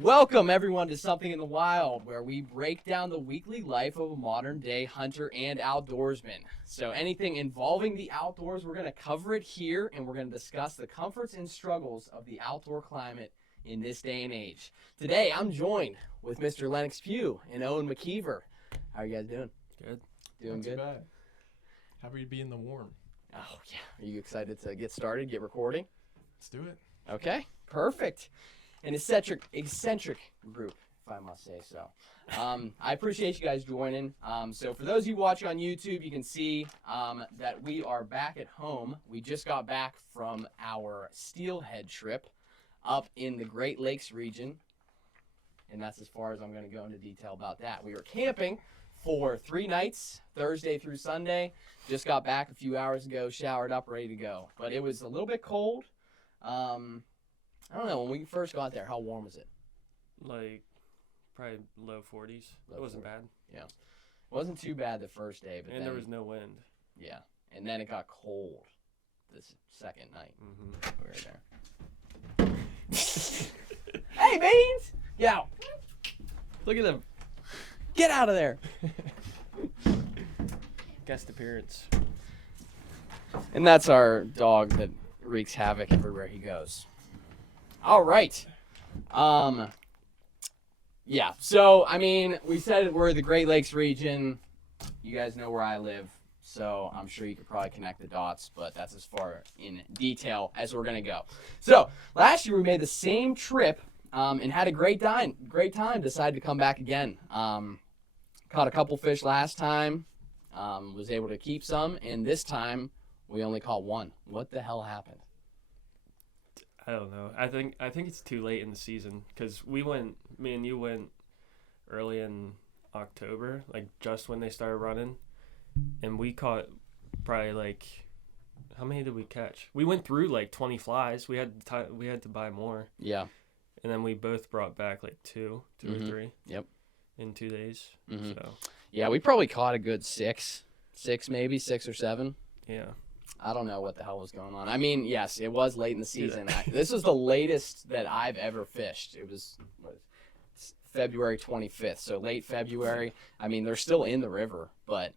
Welcome, everyone, to Something in the Wild, where we break down the weekly life of a modern-day hunter and outdoorsman. So anything involving the outdoors, we're going to cover it here, and we're going to discuss the comforts and struggles of the outdoor climate in this day and age. Today, I'm joined with Mr. Lennox Pugh and Owen McKeever. How are you guys doing? Good. Doing good? Not too bad. Happy to be in the warm. Oh, yeah. Are you excited to get started, get recording? Let's do it. Okay, perfect. An eccentric group, if I must say so. I appreciate you guys joining. So for those of you watching on YouTube, you can see that we are back at home. We just got back from our steelhead trip up in the Great Lakes region. And that's as far as I'm going to go into detail about that. We were camping for 3 nights, Thursday through Sunday. Just got back a few hours ago, showered up, ready to go. But it was a little bit cold. I don't know, when we first got there, how warm was it? Like, probably low 40s. It wasn't bad. Yeah. It wasn't too bad the first day, but and there was no wind. Yeah. And then it got cold this second night. We were there. Hey, Beans! Get out. Look at them. Get out of there. Guest appearance. And that's our dog that wreaks havoc everywhere he goes. All right. Yeah. So, I mean, we said we're the Great Lakes region. You guys know where I live, so I'm sure you could probably connect the dots, but that's as far in detail as we're going to go. So, last year we made the same trip and had a great time. Decided to come back again. Caught a couple fish last time. Was able to keep some, and this time we only caught one. What the hell happened? I don't know. I think it's too late in the season because me and you went early in October, like just when they started running, and we caught probably like, how many did we catch? We went through like 20 flies. We had to buy more. Yeah. And then we both brought back like two or three. Yep. In 2 days. So. Yeah, we probably caught a good six maybe, 6 or 7. Yeah. I don't know what the hell was going on. I mean, yes, it was late in the season. This was the latest that I've ever fished. It was February 25th, so late February. I mean, they're still in the river, but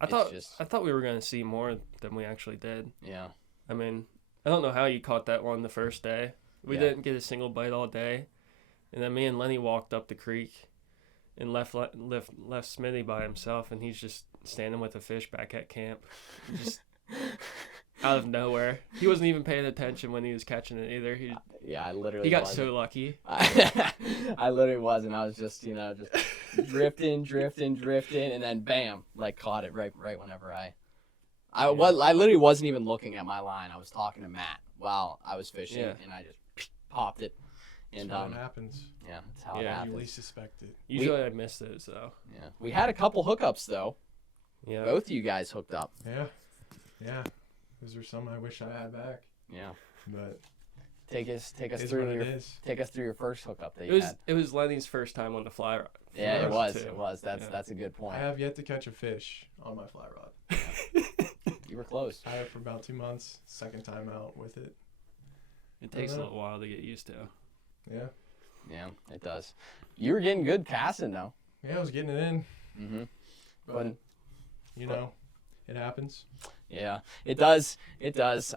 I thought we were going to see more than we actually did. Yeah. I mean, I don't know how you caught that one the first day. We didn't get a single bite all day, and then me and Lenny walked up the creek and left Smitty by himself, and he's just standing with a fish back at camp, just out of nowhere. He wasn't even paying attention when he was catching it either. He got so lucky. I literally wasn't. I was just drifting, and then bam, like caught it right whenever I literally wasn't even looking at my line. I was talking to Matt while I was fishing, and I just popped it. And that's how it happens. Yeah, that's how it happens. You least suspect it. Usually I miss those though. Yeah, we had a couple hookups though. Yeah, both of you guys hooked up. Yeah. Those are some I wish I had back. Yeah, but take us through your first hookup that you had. It was Lenny's first time on the fly rod. Yeah, it was. That's a good point. I have yet to catch a fish on my fly rod. You were close. I had it for about 2 months. Second time out with it. It takes a little while to get used to. Yeah, it does. You were getting good casting though. Yeah, I was getting it in. Mm-hmm. But it happens. Yeah, it does.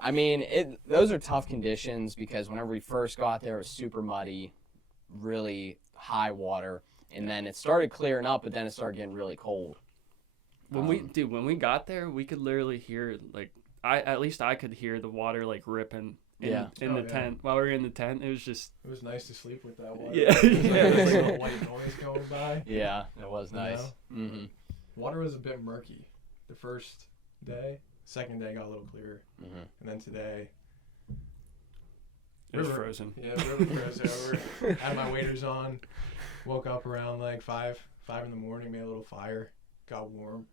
I mean, those are tough conditions because whenever we first got there, it was super muddy, really high water, and then it started clearing up, but then it started getting really cold. When we got there, we could literally hear at least I could hear the water like ripping. In the tent. While we were in the tent, it was nice to sleep with that water. Yeah. There's like a white noise going by. Yeah, it was nice. Mm-hmm. Water was a bit murky the first day. Second day got a little clearer. Mm-hmm. And then today it was frozen. Yeah, the river froze over. Had my waders on. Woke up around like 5 in the morning, made a little fire, got warm,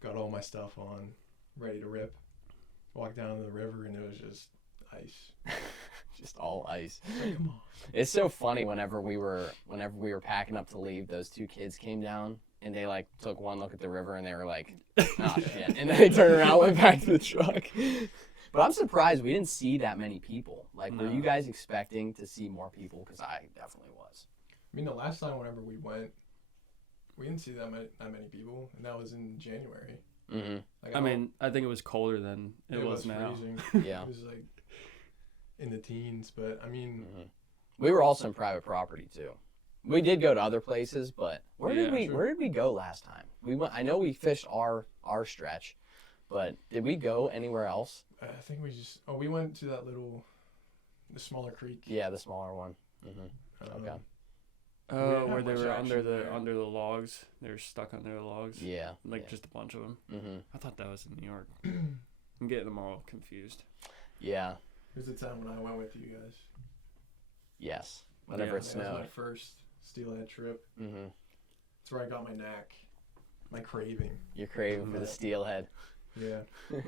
got all my stuff on, ready to rip. Walked down to the river and it was just ice. Just all ice. Come on. It's so funny whenever we were packing up to leave, those 2 kids came down and they like took one look at the river and they were like, oh shit. And then they turned around and went back to the truck. But I'm surprised we didn't see that many people. Like, were you guys expecting to see more people? Because I definitely was. I mean, the last time whenever we went, we didn't see that many people, and that was in January. Mm-hmm. Like, I mean, I think it was colder than it was now. Freezing. Yeah. It was like in the teens, but I mean, we were also in private property too. We did go to other places, but where did we go last time? We went. I know we fished our stretch, but did we go anywhere else? I think we went to the smaller creek. Yeah, the smaller one. Mm-hmm. Okay. Oh, where they were under the logs. They were stuck under the logs. Yeah. Like just a bunch of them. Mm-hmm. I thought that was in New York. I'm getting them all confused. Yeah. It was the time when I went with you guys. Yes. Whenever it snowed. That was my first steelhead trip. Mm-hmm. That's where I got my knack, my craving. Your craving for the steelhead. Yeah. Yeah,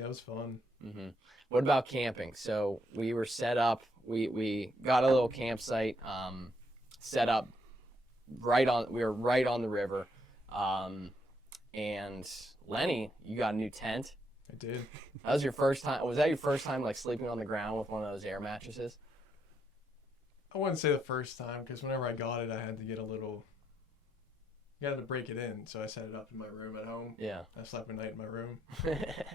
it was fun. Mm-hmm. What about camping? So we were set up. We got a little campsite set up we were right on the river. And Lenny, you got a new tent. I did. That was your first time. Was that your first time like sleeping on the ground with one of those air mattresses? I wouldn't say the first time, because whenever I got it, I had to to break it in. So I set it up in my room at home. Yeah. I slept a night in my room.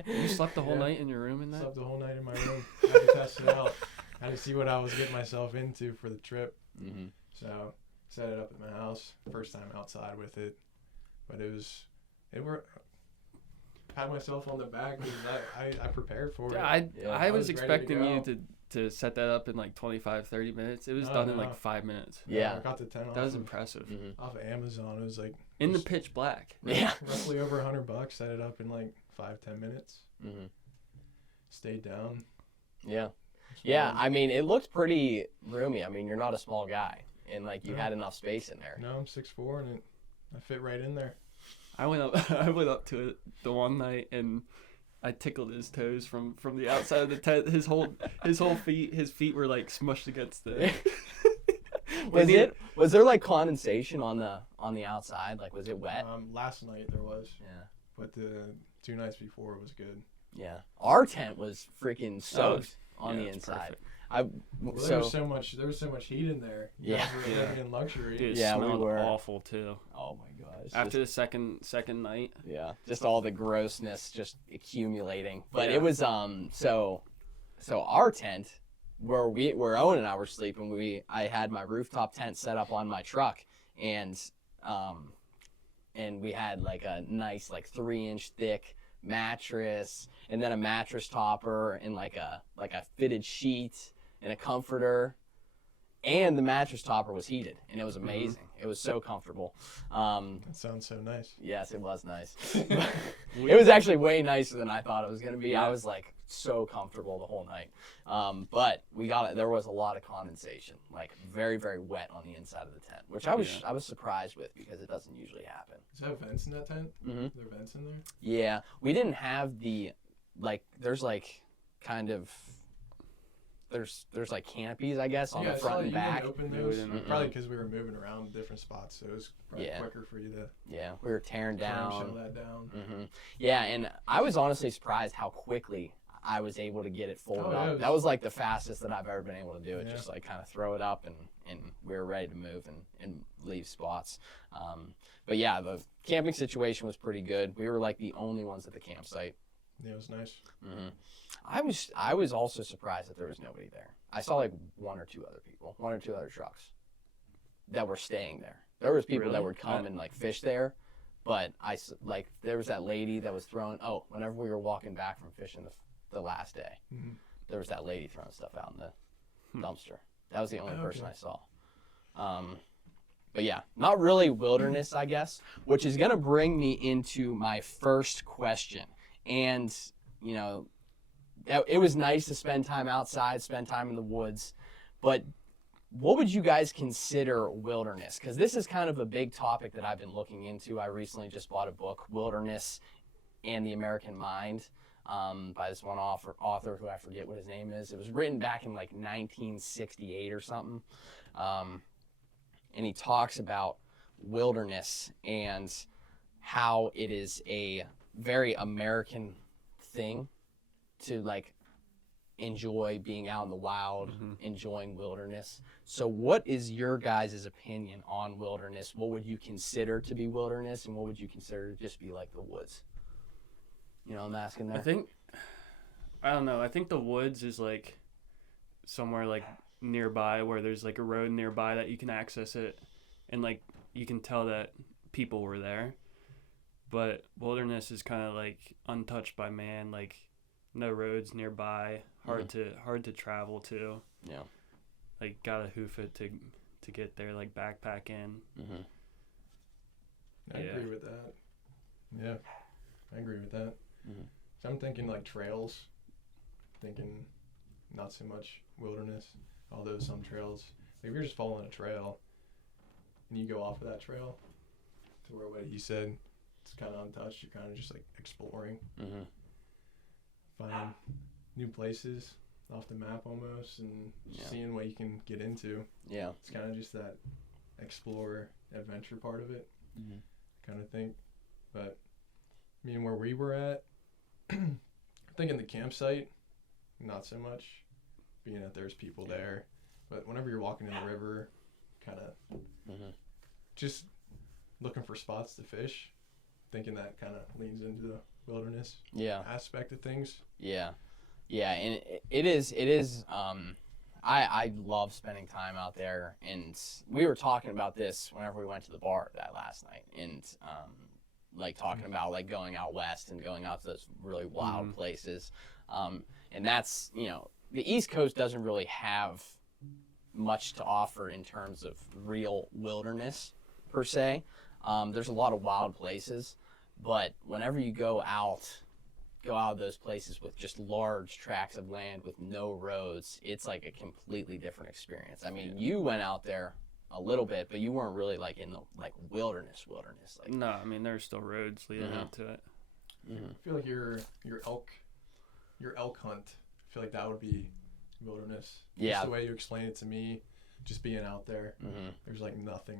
You slept the whole night in your room in that? Slept the whole night in my room. I had to test it out. I had to see what I was getting myself into for the trip. Mm-hmm. So set it up at my house. First time outside with it, but pat myself on the back because I prepared for it. I was expecting ready you to set that up in like 25-30 minutes. It was done in like 5 minutes. Yeah. I got the tent That was impressive. Mm-hmm. off of Amazon. It was like In the pitch black. Yeah. roughly over $100. Set it up in like 5-10 minutes. Mm-hmm. Stayed down. Yeah. Yeah, I mean, it looked pretty roomy. I mean, you're not a small guy, and like you had enough space in there. No, I'm 6'4", and I fit right in there. I went up to it the one night and I tickled his toes from the outside of the tent. His feet were like smushed against the. Was there like condensation on the outside? Like, was it wet? Last night there was. Yeah. But the 2 nights before it was good. Yeah. Our tent was freaking soaked on the inside. There was so much heat in there. Yeah. We were living in luxury. Dude, it Yeah, smelled we were awful too. Oh my gosh. After the second night. Yeah. Just all the grossness just accumulating. But Yeah. it was so our tent where Owen and I were sleeping, I had my rooftop tent set up on my truck, and we had like a nice like 3-inch thick mattress, and then a mattress topper, and like a fitted sheet and a comforter, and the mattress topper was heated, and it was amazing. Mm-hmm. It was so comfortable. That sounds so nice. Yes, it was nice. It was actually way nicer than I thought it was gonna be. I was like so comfortable the whole night. But there was a lot of condensation, like very, very wet on the inside of the tent, which I was surprised with because it doesn't usually happen. Does it have vents in that tent? Mm-hmm. Are there vents in there? Yeah, we didn't have there's like kind of there's like canopies, I guess, on the front and back. Open those. Probably because we were moving around different spots, so it was probably quicker for you to. Yeah, we were tearing down. Show that down. Mm-hmm. Yeah, and I was honestly surprised how quickly I was able to get it folded up. That was like the fastest that I've ever been able to do it. Yeah. Just like kind of throw it up and we were ready to move and leave spots. But yeah, the camping situation was pretty good. We were like the only ones at the campsite. Yeah, it was nice. Mm-hmm. I was also surprised that there was nobody there. I saw like one or two other trucks that were staying there. There was people that would come and like fish there, but there was that lady that was throwing. Oh, whenever we were walking back from fishing the last day, mm-hmm. there was that lady throwing stuff out in the dumpster. That was the only person I saw. But yeah, not really wilderness, I guess, which is gonna bring me into my first question. And you know, it was nice to spend time outside, spend time in the woods, but what would you guys consider wilderness? Because this is kind of a big topic that I've been looking into. I recently just bought a book, Wilderness and the American Mind, by this one author who I forget what his name is. It was written back in like 1968 or something. And he talks about wilderness and how it is a very American thing to like enjoy being out in the wild, Mm-hmm. enjoying wilderness. So what is your guys' opinion on wilderness? What would you consider to be wilderness, and what would you consider to just be like the woods? You know what I'm asking there? I don't know. I think the woods is like somewhere like nearby where there's like a road nearby that you can access it, and like you can tell that people were there. But wilderness is kind of like untouched by man, like no roads nearby, hard to travel to. Yeah. Like gotta hoof it to get there, like backpacking. Mm-hmm. I agree with that. Yeah, I agree with that. Mm-hmm. So I'm thinking like trails, thinking not so much wilderness, although some trails, like if you're just following a trail and you go off of that trail to where what he said, it's kind of untouched, you're kind of just like exploring, Mm-hmm. finding new places off the map almost, and seeing what you can get into. Yeah. It's kind of just that explore adventure part of it, Mm-hmm. kind of thing. But I mean, where we were at, I think in the campsite, not so much, being that there's people there. But whenever you're walking in the river, kind of Mm-hmm. just looking for spots to fish, thinking that kind of leans into the wilderness Yeah. aspect of things. Yeah. Yeah, and it is I love spending time out there, and we were talking about this whenever we went to the bar that last night, and like talking about like going out west and going out to those really wild places. And that's, you know, the East Coast doesn't really have much to offer in terms of real wilderness per se. There's a lot of wild places, but whenever you go out of those places with just large tracts of land with no roads, it's like a completely different experience. I mean, you went out there a little bit, but you weren't really like in the like wilderness. Like, No, I mean there's still roads leading up to it. mm-hmm. I feel like your elk hunt, I feel like that would be wilderness. Yeah. Just the way you explain it to me, just being out there, Mm-hmm. there's like nothing.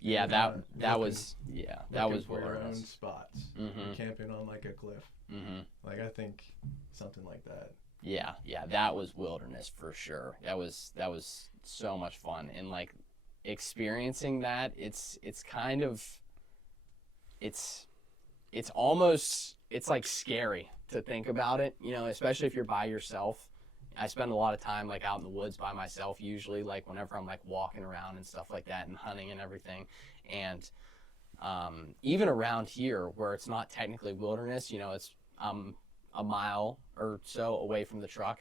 Yeah, You're that was for your own wilderness. spots. Mm-hmm. You're camping on like a cliff. Mm-hmm. Like I think something like that. Yeah, that was wilderness for sure. That was so much fun, and like experiencing that, it's kind of it's almost, it's like scary to think about it, you know, especially if you're by yourself. I spend a lot of time like out in the woods by myself usually, like whenever I'm like walking around and stuff like that and hunting and everything. And even around here where it's not technically wilderness, you know, it's a mile or so away from the truck,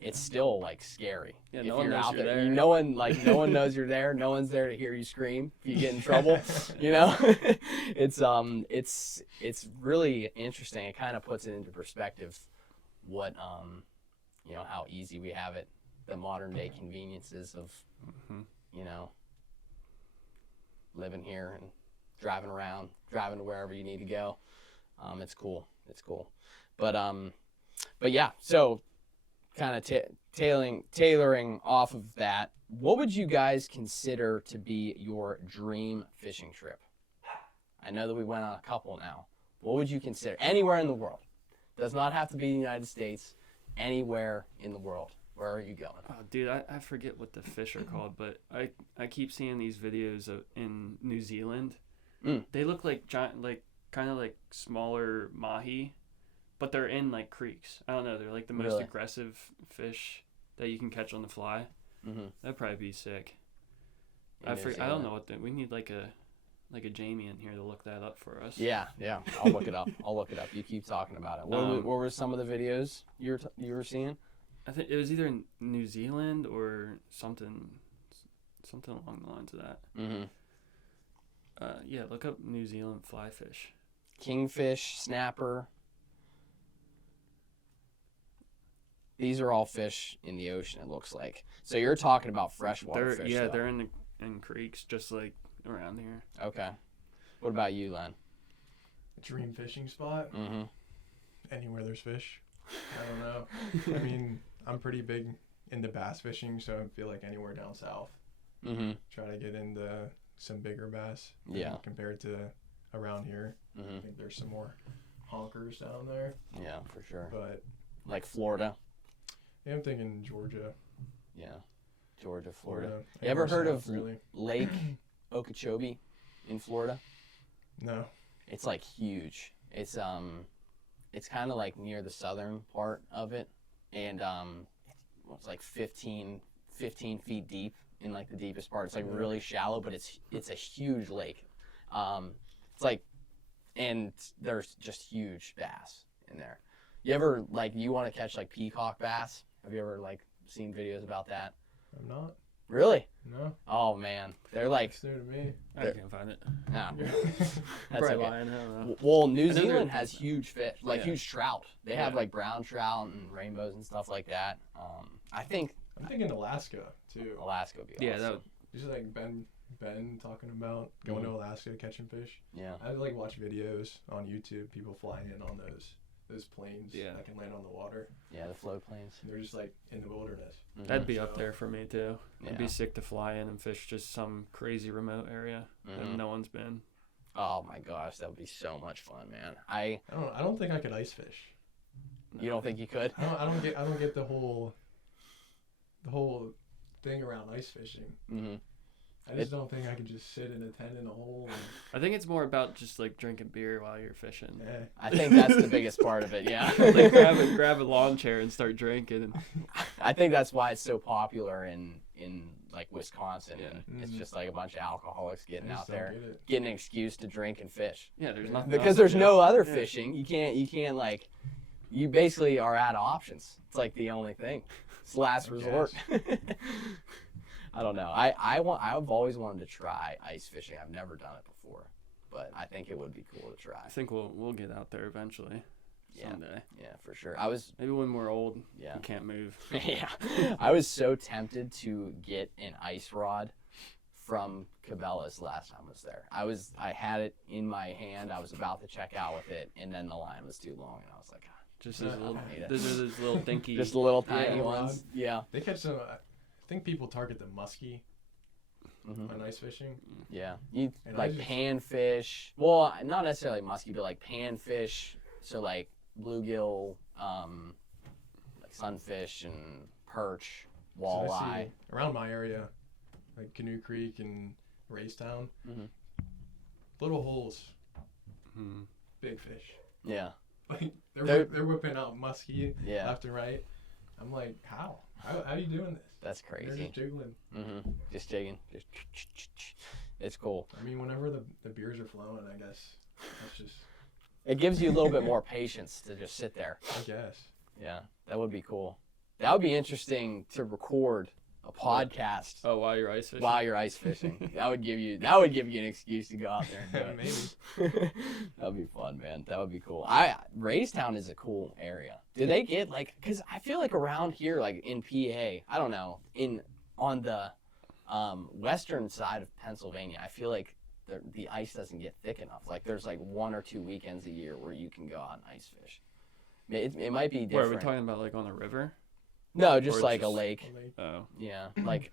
it's still like scary. Yeah, if no one you're knows out you're there. there. No one knows you're there. No one's there to hear you scream if you get in trouble. You know, it's really interesting. It kind of puts it into perspective what you know, how easy we have it, the modern day conveniences of you know, living here and driving around, driving to wherever you need to go. It's cool. But yeah, so kind of tailoring off of that, what would you guys consider to be your dream fishing trip? I know that we went on a couple now. What would you consider? Anywhere in the world. Does not have to be the United States. Anywhere in the world. Where are you going? Oh, dude, I forget what the fish are called, but I keep seeing these videos in New Zealand. They look like giant, like kind of like smaller mahi, but they're in like creeks. I don't know. They're like the most aggressive fish that you can catch on the fly. Mm-hmm. That'd probably be sick. I don't know what we need like a Jamie in here to look that up for us. Yeah. I'll look it up. You keep talking about it. What were some of the videos you were seeing? I think it was either in New Zealand or something along the lines of that. Mm-hmm. Yeah, look up New Zealand fly fish. Kingfish, snapper. These are all fish in the ocean, it looks like. So you're talking about freshwater fish. Yeah, though. they're in creeks, just like around here. Okay. What about you, Len? Dream fishing spot? Mm-hmm. Anywhere there's fish. I don't know. I mean, I'm pretty big into bass fishing, so I feel like anywhere down south. Mm-hmm. Try to get into some bigger bass. Yeah. Compared to around here. Mm-hmm. I think there's some more honkers down there. Yeah, for sure. But like Florida. Yeah, I'm thinking Georgia. Yeah, Georgia, Florida. You Anywhere ever heard south, of really? Lake Okeechobee in Florida? No. It's like huge. It's kind of like near the southern part of it, and it's like 15 feet deep in like the deepest part. It's like really shallow, but it's a huge lake. It's like, and there's just huge bass in there. You ever like you want to catch like peacock bass? Have you ever like seen videos about that? I'm not. Really? No. Oh man, they're like, It's new to me. I can't find it. no, that's Probably okay. lying. I don't know. Well, New I know Zealand they're- has huge fish, like Yeah. huge trout. They have Yeah. like brown trout and rainbows and stuff like that. I think I'm thinking Alaska too. Alaska would be Yeah, awesome. that would, Just like Ben talking about going to Alaska catching fish. Yeah. I like watch videos on YouTube, people flying in on those planes Yeah. that can land on the water. Yeah, the float planes. And they're just like in the wilderness. Mhm. that'd be up So- there for me too. I'd Yeah. be sick to fly in and fish just some crazy remote area that Mhm. no one's been. Oh my gosh, that would be so much fun, man. I I don't think I could ice fish. You don't think you could? I don't get the whole thing around ice fishing. Mm-hmm. I just don't think I could just sit in a tent in a hole and I think it's more about just like drinking beer while you're fishing. I think that's the biggest part of it. Yeah. Like grab a lawn chair and start drinking. And I think that's why it's so popular in like Wisconsin. Yeah. And it's Mhm. just like a bunch of alcoholics I getting just out don't there, get it. getting an excuse to drink and fish. yeah, there's Yeah. nothing Because else there's to do. no other Yeah. fishing. You can't like, you basically are out of options. It's like the only thing. It's last I resort. I don't know. I've always wanted to try ice fishing. I've never done it before, but I think it would be cool to try. I think we'll get out there eventually. Yeah. Someday. Yeah, for sure. I was Maybe when we're old, yeah. we can't move. Yeah. I was so tempted to get an ice rod from Cabela's last time I was there. I had it in my hand. I was about to check out with it, and then the line was too long, and I was like, "Ah, Just those little, I hate it." those little dinky. just the little tiny Yeah, ones. Yeah. They catch some. I think people target the muskie Hmm. on ice fishing. Yeah. You And I like just- panfish. Well, not necessarily musky, but like panfish. So like bluegill, like sunfish and perch, So I walleye. see around my area, like Canoe Creek and Racetown, Mhm. little holes, Hmm. big fish. Yeah. Like They're- they're whipping out muskie Yeah. left and right. I'm like, how are you doing this? That's They're crazy. just jiggling. Just jigging. Just. It's cool. I mean, whenever the beers are flowing, I guess that's just. It gives you a little bit more patience to just sit there. I guess. Yeah, that would be cool. That would be interesting to record a podcast Oh, while you're ice fishing. while you're ice fishing. That would give you an excuse to go out there and do it. Maybe. That'd be fun, man. That would be cool. Raystown is a cool area. Do they get like? Because I feel like around here, like in PA, I don't know, on the western side of Pennsylvania, I feel like the ice doesn't get thick enough. Like there's like 1 or 2 weekends a year where you can go out and ice fish. It might be Where are different. we talking about? Like on a river? No, just Or like a just- lake. Oh. Yeah, like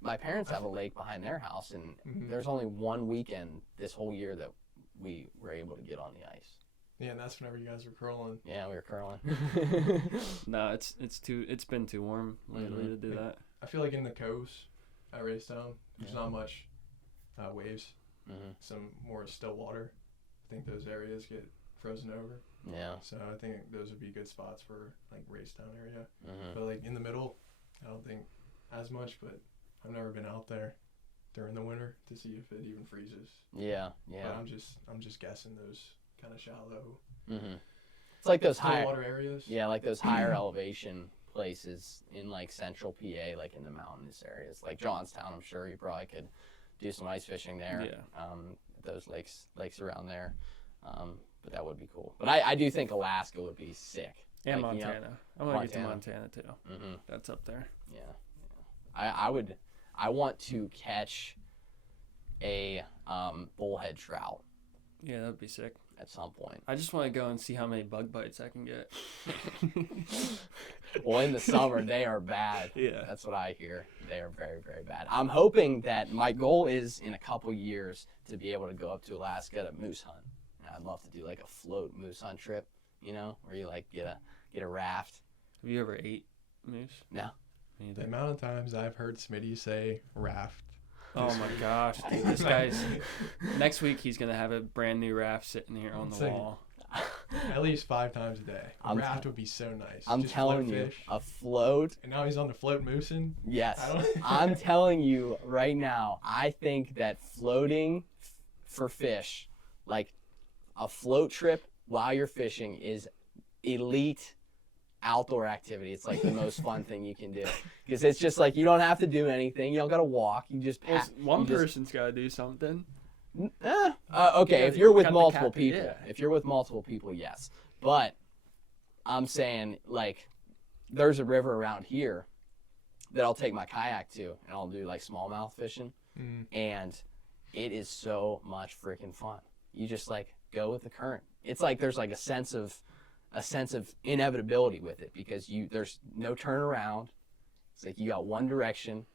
my parents have a lake behind their house, and Mhm. there's only 1 weekend this whole year that we were able to get on the ice. Yeah, and that's whenever you guys were curling. Yeah, we were curling. No, it's been too warm lately Mhm. to do that. I feel like in the coast at Racetown, there's not much waves. Hmm. Some more still water. I think those areas get frozen over. Yeah. So I think those would be good spots for like Racetown area. Hmm. But like in the middle, I don't think as much. But I've never been out there during the winter to see if it even freezes. Yeah. But Yeah. I'm just guessing those kind of shallow Hmm. It's like those still high. water areas. Yeah, like those higher elevation places in like central PA, like in the mountainous areas, like Johnstown. I'm sure you probably could do some ice fishing there. Yeah. Those lakes around there. But that would be cool. But I do think Alaska would be sick. And Like, you know, Montana. I want to get to Montana. Montana too. Hmm. That's up there. Yeah. I want to catch a bullhead trout Yeah, that'd be sick. at some point. I just want to go and see how many bug bites I can get. Well, in the summer they are bad. Yeah. That's what I hear. They are very, very bad. I'm hoping that my goal is in a couple years to be able to go up to Alaska to moose hunt. And I'd love to do like a float moose hunt trip, you know, where you like get a raft. Have you ever ate moose? No. Me The either. amount of times I've heard Smitty say raft. Oh my gosh, dude. This guy's... Next week, he's going to have a brand new raft sitting here on the It's like- wall. At least 5 times a day. A I'm raft t- would be so nice. I'm Just telling float you, fish. a float. And now he's on the float moosing. Yes. I don't- I'm telling you right now, I think that floating for fish, like a float trip while you're fishing, is elite outdoor activity. It's like the most fun thing you can do. Because it's just like you don't have to do anything. You don't got to walk. You just Well, one you just- person's got to do something. okay, You if you're with got the multiple captain, people, yeah. if you're with multiple people, yes. But I'm saying, like, there's a river around here that I'll take my kayak to, and I'll do like smallmouth fishing, and it is so much freaking fun. You just like go with the current. It's like there's like a sense of inevitability with it because there's no turnaround. It's like you got one direction.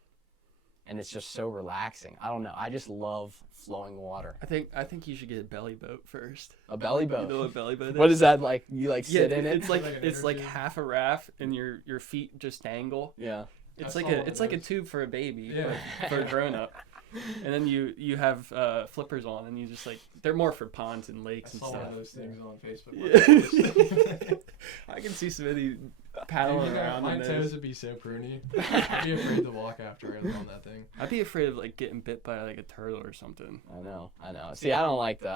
And it's just so relaxing. I don't know. I just love flowing water. I think you should get a belly boat first. A belly You boat. know what a belly boat is? What is that like? You like Yeah, sit in it? it's like Like an it's like energy. half a raft and your feet just dangle. Yeah. It's I like saw a one it's of like a those. tube for a baby, Yeah. but for a grown up. And then you have flippers on and you just like they're more for ponds and I lakes and saw one stuff. of those things on Facebook. Yeah. I can see Smitty paddling around My in toes those. would be so pruny. I'd be afraid to walk after it on that thing. I'd be afraid of like getting bit by like a turtle or something. I know. See, I don't like the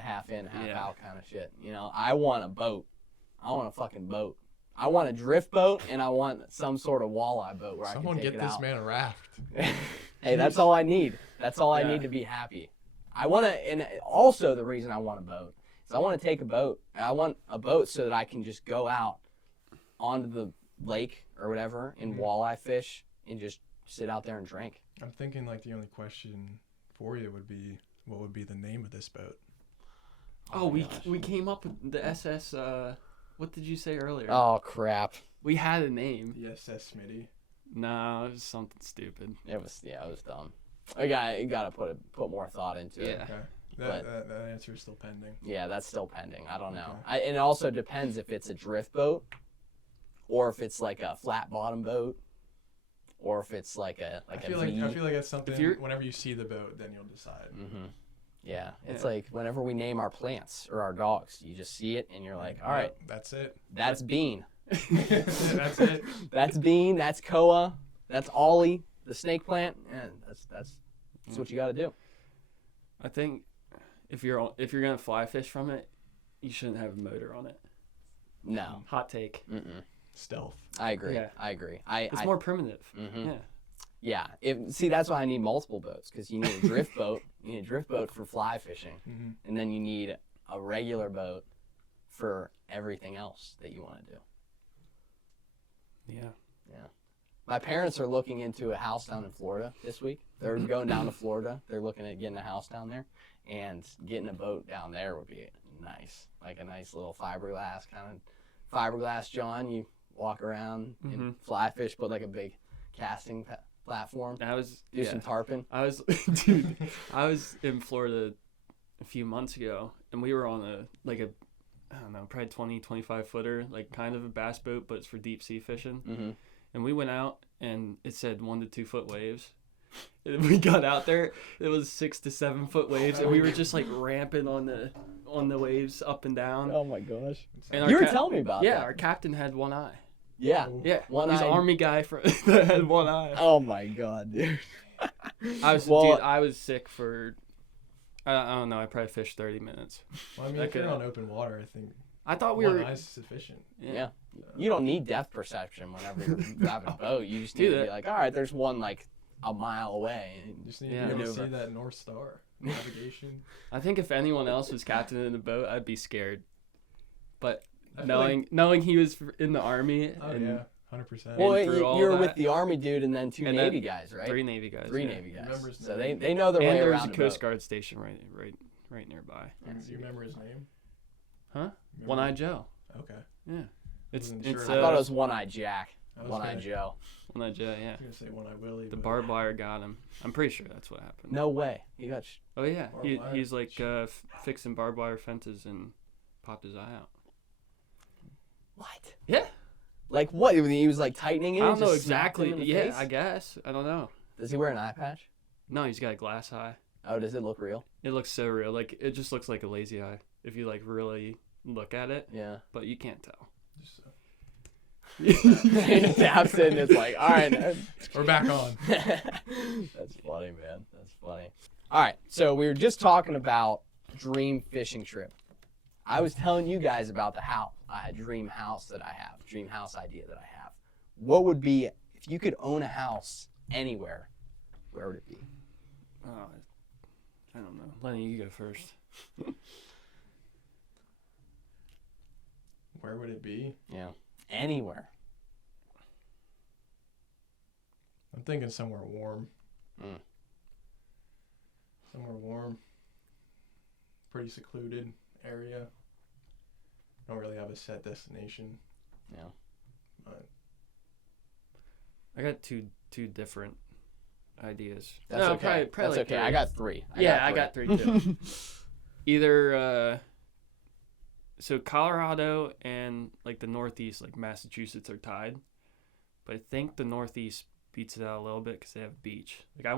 half in, half Yeah. out kind of shit. You know, I want a boat. I want a fucking boat. I want a drift boat and I want some sort of walleye boat where Someone I can get take it this out. man a raft. Hey, that's all I need. That's all I Yeah. need to be happy. I want to, and also the reason I want a boat is I want to take a boat. I want a boat so that I can just go out onto the lake or whatever and walleye fish and just sit out there and drink. I'm thinking like the only question for you would be, what would be the name of this boat? Oh, my gosh. we came up with the SS. What did you say earlier? Oh crap! We had a name. The SS Smitty. No, it was something stupid. It was dumb. I got to put more thought into it. Yeah. Okay. But- That answer is still pending. Yeah, that's still pending. I don't know. Okay. And it also depends if it's a drift boat, or if it's like a flat bottom boat, or if it's like a I V. feel like that's something. you're- Whenever you see the boat, then you'll decide. Mm-hmm. Yeah, it's Yeah. like whenever we name our plants or our dogs, you just see it and you're like, all right, Yep, that's it. that's Bean, That's it. that's Bean, that's Koa, that's Ollie, the snake plant, and that's what you got to do. I think if you're gonna fly fish from it, you shouldn't have a motor on it. No, Hot take. Stealth. I agree. Yeah. I agree. It's more primitive. Mhm. Yeah. Yeah. See, that's why I need multiple boats because you need a drift boat. You need a drift boat for fly fishing, Mm-hmm. and then you need a regular boat for everything else that you want to do. Yeah. My parents are looking into a house down in Florida this week. They're going down to Florida. They're looking at getting a house down there, and getting a boat down there would be nice, like a nice little fiberglass John. You walk around and fly fish, put like a big casting platform, do some tarpon. I was in Florida a few months ago, and we were on I don't know, probably 20, 25 footer, like kind of a bass boat, but it's for deep sea fishing. Mm-hmm. And we went out, and it said 1 to 2 foot waves. And we got out there, it was 6 to 7 foot waves, and we were just like ramping on the waves up and down. Oh my gosh! And You were telling me about yeah, that. our captain had one eye. Yeah. Yeah, One he's an eye. army guy that had one eye. Oh my god, dude. I was sick for, I don't know, I probably fished 30 minutes. Well, I mean, if Okay. you're on open water, I think I thought we one were. eye's sufficient. Yeah. You don't need depth perception whenever you're driving a boat. You just Do need to that. be like, all right, there's one like a mile away. You just need Yeah. to be able to Maneuver. see that North Star navigation. I think if anyone else was captain in the boat, I'd be scared. But I feel knowing he was in the army Oh and yeah, 100%. Well, And through all you're that- with the Army dude and then two And Navy then guys, right? 3 Navy guys. Three yeah. Navy guys. Remembers the So name. they know their And way there was around a the Coast boat. Guard station right nearby. Do you remember his name? Huh? Remember- One Eye Joe. Okay. Yeah. It's Wasn't it's sure. I thought it was One-Eye Jack, I was One-Eye gonna- Joe. One Eye Joe. Yeah. I was gonna say One Eye Willie. The but- barbed wire got him. I'm pretty sure that's what happened. No way. He got. Oh yeah. Barbed wire? He's like fixing barbed wire fences and popped his eye out. What? Yeah. Like what? He was like tightening it? I don't know just smacked him exactly. in the Yeah, face? I guess. I don't know. Does he wear an eye patch? No, he's got a glass eye. Oh, does it look real? It looks so real. Like, it just looks like a lazy eye if you, like, really look at it. Yeah. But you can't tell. He taps it and it's like, all right. We're back on. That's funny, man. That's funny. All right. So we were just talking about dream fishing trip. I was telling you guys about the house. A dream house that I have. Dream house idea that I have. What would be, if you could own a house anywhere, where would it be? Oh, I don't know. Lenny, you go first. Where would it be? Yeah. Anywhere. I'm thinking somewhere warm. Mm. Somewhere warm. Pretty secluded area. Don't really have a set destination. Yeah. But I got two different ideas. That's no, okay. probably That's like okay. I three. got three. I got three too. Either so Colorado and like the Northeast, like Massachusetts, are tied, but I think the Northeast beats it out a little bit because they have a beach. Like I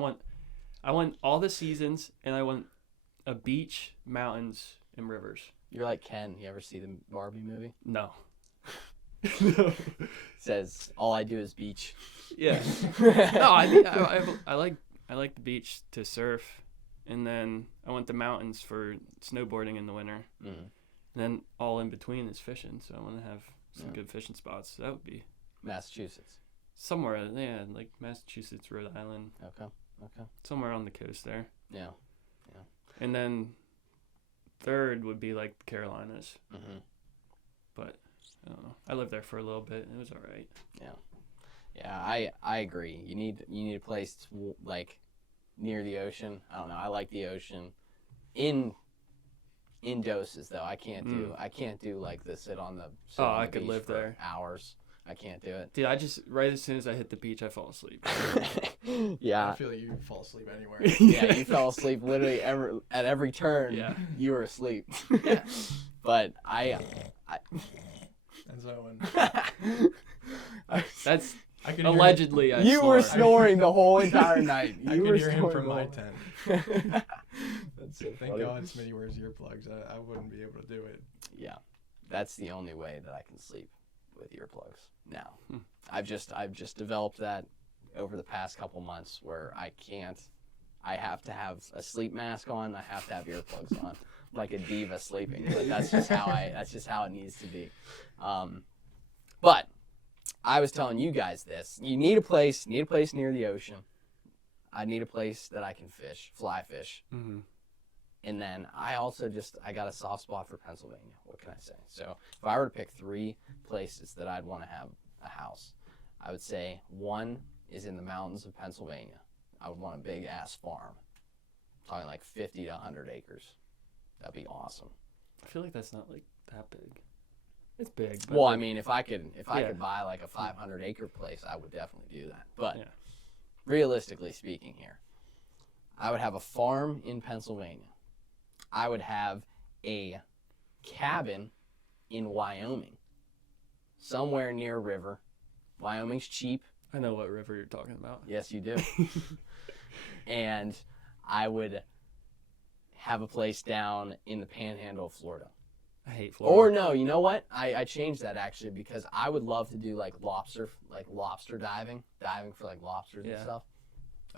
want all the seasons, and I want a beach, mountains, and rivers. You're like Ken. You ever see the Barbie movie? No. Says all I do is beach. Yeah. No, I think I like the beach to surf, and then I want the mountains for snowboarding in the winter, Mm-hmm. and then all in between is fishing. So I want to have some good fishing spots. So that would be Massachusetts. somewhere, yeah, like Massachusetts, Rhode Island, Okay. somewhere on the coast there. Yeah. And then third would be like the Carolinas, Mm-hmm. but I don't know. I lived there for a little bit, and it was all right. Yeah, I agree. You need a place like near the ocean. I don't know. I like the ocean. In doses though. I can't do like the sit on the I the could beach live for there. hours. I can't do it. Dude, I just right as soon as I hit the beach, I fall asleep. I Yeah. feel like you fall asleep anywhere. Yeah, you fell asleep literally at every turn. Yeah. You were asleep. But I That's Owen. That's I could allegedly. I you snore. were snoring the whole entire night. I You could were hear him snoring from the my whole- tent. That's so Thank funny. God Smitty wears earplugs. I wouldn't be able to do it. Yeah, that's the only way that I can sleep with earplugs now. Hmm. I've just developed that over the past couple months where I can't. I have to have a sleep mask on. I have to have earplugs on, like a diva sleeping. But that's just how it needs to be. But I was telling you guys this. You need a place near the ocean. I need a place that I can fly fish. Mm-hmm. And then I got a soft spot for Pennsylvania. What can I say? So if I were to pick three places that I'd want to have a house, I would say one is in the mountains of Pennsylvania. I would want a big ass farm. I'm talking like 50 to 100 acres. That'd be awesome. I feel like that's not like that big. It's big. But Well, I mean, if I could Yeah. buy like a 500 acre place, I would definitely do that. But Yeah. realistically speaking here, I would have a farm in Pennsylvania. I would have a cabin in Wyoming, somewhere near a river. Wyoming's cheap. I know what river you're talking about. Yes, you do. And I would have a place down in the panhandle of Florida. I hate Florida. Or no, you know what? I changed that actually because I would love to do like lobster diving for like lobsters and Yeah. stuff.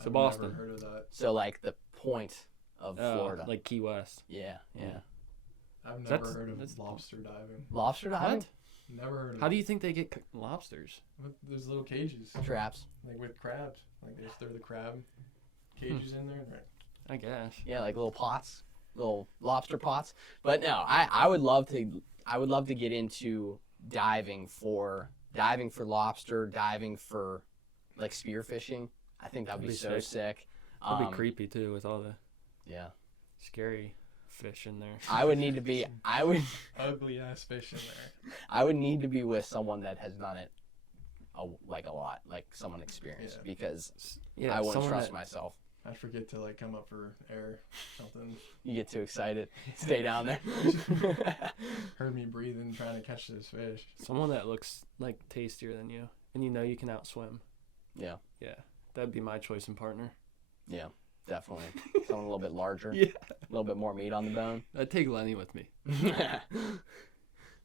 So I've Boston. Never heard of that. So like the point of Florida. Like Key West. Yeah. I've never That's- heard of that's- lobster diving. Lobster diving? What? Never heard of How do you think they get lobsters? There's little cages. Traps. Like with crabs. Like they just throw the crab cages in there. Right. I guess. Yeah, like little pots, little lobster pots. But no, I would love to get into diving for lobster, diving for like spearfishing. I think that'd be so sick. That'd be creepy too with all the Yeah. scary fish in there. I would need to be Ugly ass fish in there. I would need to be with someone that has done it a lot, like someone experienced, Yeah. because Yeah, I wouldn't someone trust that, myself. I forget to like come up for air, something. You get too excited. Stay down there. Heard me breathing, trying to catch this fish. Someone that looks like tastier than you, and you know you can outswim. Yeah. Yeah, that'd be my choice and partner. Yeah, definitely. Someone a little bit larger. Yeah. A little bit more meat on the bone. I'd take Lenny with me. He'd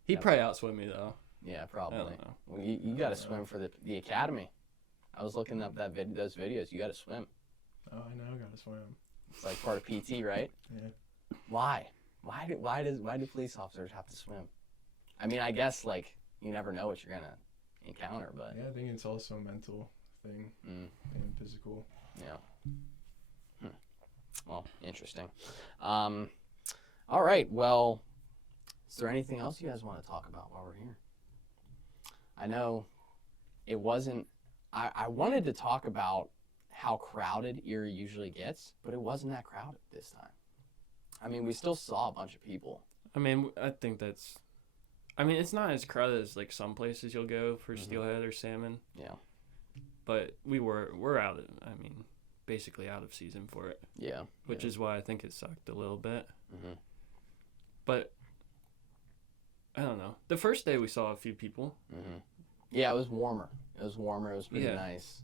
Yeah. probably outswim me though. Yeah, I probably. don't know. Well, you got to swim for the academy. I was looking up those videos. You got to swim. Oh, I know, gotta swim. It's like part of PT, right? Yeah. Why? Why do police officers have to swim? I mean, I guess like you never know what you're gonna encounter, but Yeah, I think it's also a mental thing and physical. yeah. Well, interesting. All right. Well, is there anything else you guys want to talk about while we're here? I know it wasn't. I wanted to talk about how crowded Erie usually gets, but it wasn't that crowded this time. I mean, we still saw a bunch of people. I mean, I think that's. I mean, it's not as crowded as like some places you'll go for steelhead or salmon. Yeah. But we're out of. I mean, basically out of season for it. Yeah. Which is why I think it sucked a little bit. Mm-hmm. But I don't know. The first day we saw a few people. Mm-hmm. Yeah, it was warmer. It was warmer. It was pretty Yeah. nice.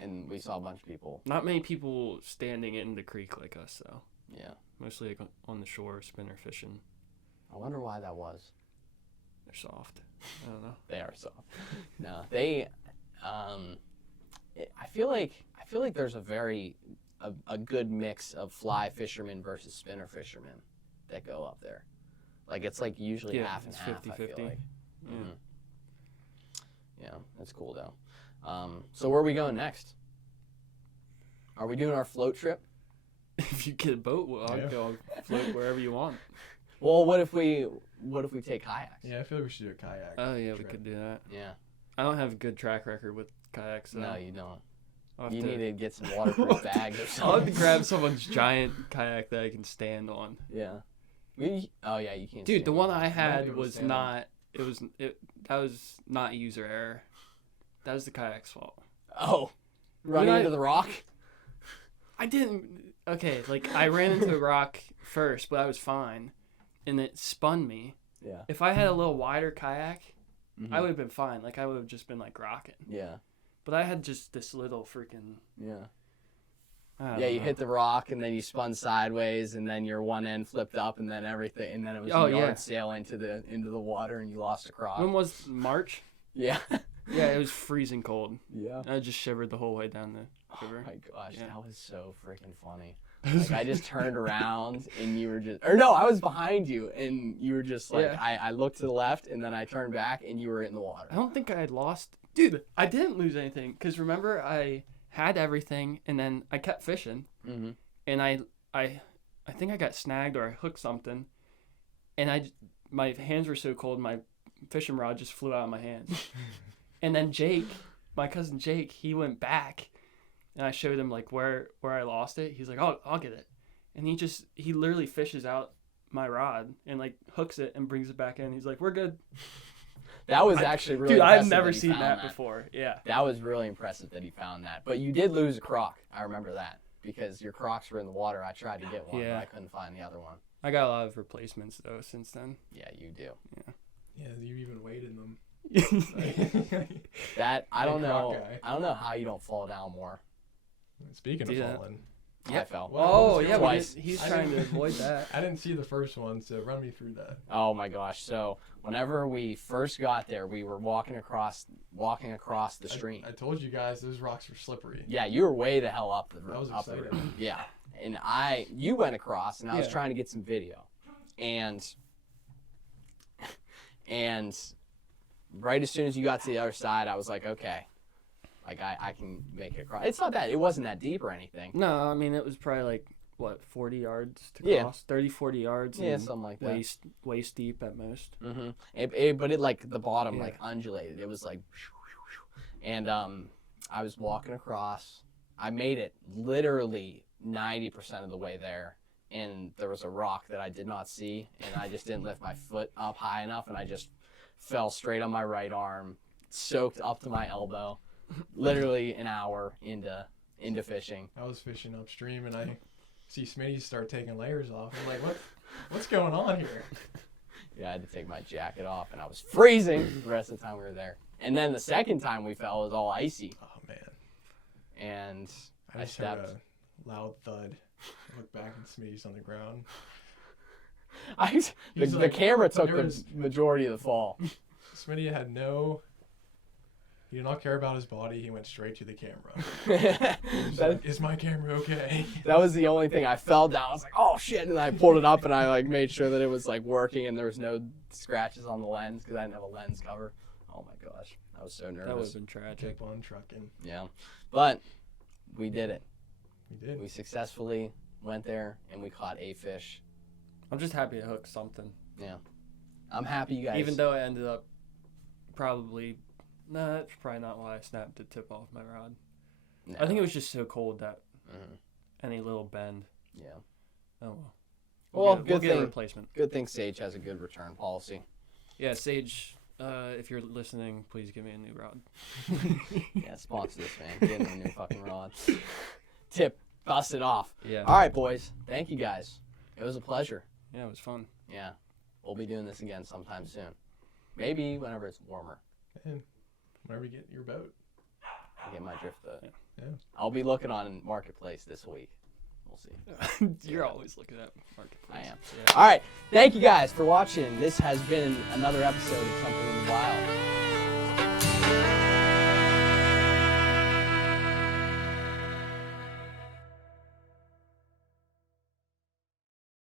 And we saw a bunch of people. Not many people standing in the creek like us, though. Yeah. Mostly like on the shore, spinner fishing. I wonder why that was. They're soft. I don't know. They are soft. No, they. I feel like there's a good mix of fly fishermen versus spinner fishermen that go up there. Like it's like usually Yeah, half and it's half. 50-50. I feel like. Yeah. Mhm. Yeah, that's cool though. So where are we going next? Are we doing our float trip? If you get a boat, well, I'll Yeah. go float wherever you want. Well, what if we take kayaks? Yeah, I feel like we should do a kayak. Oh yeah, we trip. could do that. Yeah. I don't have a good track record with kayaks. Though. No, you don't. I'll have You to- need to get some waterproof bags or I'll have something. to grab someone's giant kayak that I can stand on. Yeah. Oh yeah, you can't. Dude, the stand one on I it. had able to was stand not. That was not user error. That was the kayak's fault. Oh, running I- into the rock. I didn't. Okay, like I ran into the rock first, but I was fine, and it spun me. Yeah. If I had a little wider kayak, Mhm. I would have been fine. Like I would have just been like rocking. Yeah. But I had just this little freaking. Yeah. I don't Yeah, you know. hit the rock and then you spun sideways and then your one end flipped up and then everything and then it was Oh, a yeah. yard sail into the water and you lost a croc. When was March? Yeah. Yeah, it was freezing cold. Yeah. I just shivered the whole way down the Oh river. my gosh, Yeah. that was so freaking funny. Like I just turned around and you were just, or no, I was behind you and you were just like, Yeah. I looked to the left and then I turned back and you were in the water. I don't think I had lost. Dude, I didn't lose anything because remember I had everything and then I kept fishing Mm-hmm. and I think I got snagged or I hooked something and my hands were so cold my fishing rod just flew out of my hands. And then Jake, my cousin Jake, he went back and I showed him like where I lost it. He's like, "Oh, I'll get it." And he literally fishes out my rod and like hooks it and brings it back in. He's like, "We're good." That was actually really Dude, I've impressive never he seen found that before. Yeah. That was really impressive that he found that. But you did lose a croc. I remember that because your crocs were in the water. I tried to get one, Yeah. but I couldn't find the other one. I got a lot of replacements though since then. Yeah, you do. Yeah, you even weighed in them. That I Big don't know. croc guy. I don't know how you don't fall down more. Speaking Do of that. falling, I Yep. fell. What Oh was yeah, Twice. he's I trying to didn't- avoid that. I didn't see the first one, so run me through that. Oh my gosh! So whenever we first got there, we were walking across the stream. I told you guys those rocks were slippery. Yeah, you were way the hell up the That was up the exciting. river. Yeah, and you went across, and I was Yeah. trying to get some video, and right as soon as you got to the other side, I was like, okay, like I can make it across. It's not that it wasn't that deep or anything. No, I mean it was probably like what 40 yards to Yeah. cross, 30-40 yards. Yeah, and something like that. waist deep at most. Mm-hmm. But it like the bottom Yeah. like undulated. It was like, and I was walking across. I made it literally 90% of the way there, and there was a rock that I did not see, and I just didn't lift my foot up high enough, and I just fell straight on my right arm, soaked up to my elbow, literally an hour into into fishing. I was fishing upstream and I see Smitty start taking layers off. I'm like, what's going on here? Yeah, I had to take my jacket off, and I was freezing the rest of the time we were there. And then the second time we fell, it was all icy. Oh man. And I just heard a loud thud. I look back and Smitty's on the ground. The camera took the majority of the fall. Smitty he did not care about his body. He went straight to the camera. Is my camera okay? That was the only thing. I fell down. I was like, oh shit. And I pulled it up and I like made sure that it was like working and there was no scratches on the lens because I didn't have a lens cover. Oh my gosh. I was so nervous. That would have been tragic. Kept on trucking. Yeah. But we did it. We did. We successfully went there and we caught a fish. I'm just happy to hook something. Yeah. I'm happy you guys. Even though I ended up probably... No, that's probably not why I snapped the tip off my rod. No. I think it was just so cold that any little bend. Yeah. Oh well. Well, We'll good get a thing. replacement. Good thing Sage has a good return policy. Yeah, Sage, if you're listening, please give me a new rod. Yeah, sponsor this, man. Get him a new fucking rod. Tip, bust it off. Yeah. All right, boys. Thank you, guys. It was a pleasure. Yeah, it was fun. Yeah. We'll be doing this again sometime soon. Maybe whenever it's warmer. And whenever you get your boat. I get my drift boat. Yeah. I'll be looking on Marketplace this week. We'll see. You're always looking at Marketplace. I am. Yeah. All right. Thank you guys for watching. This has been another episode of Something in the Wild.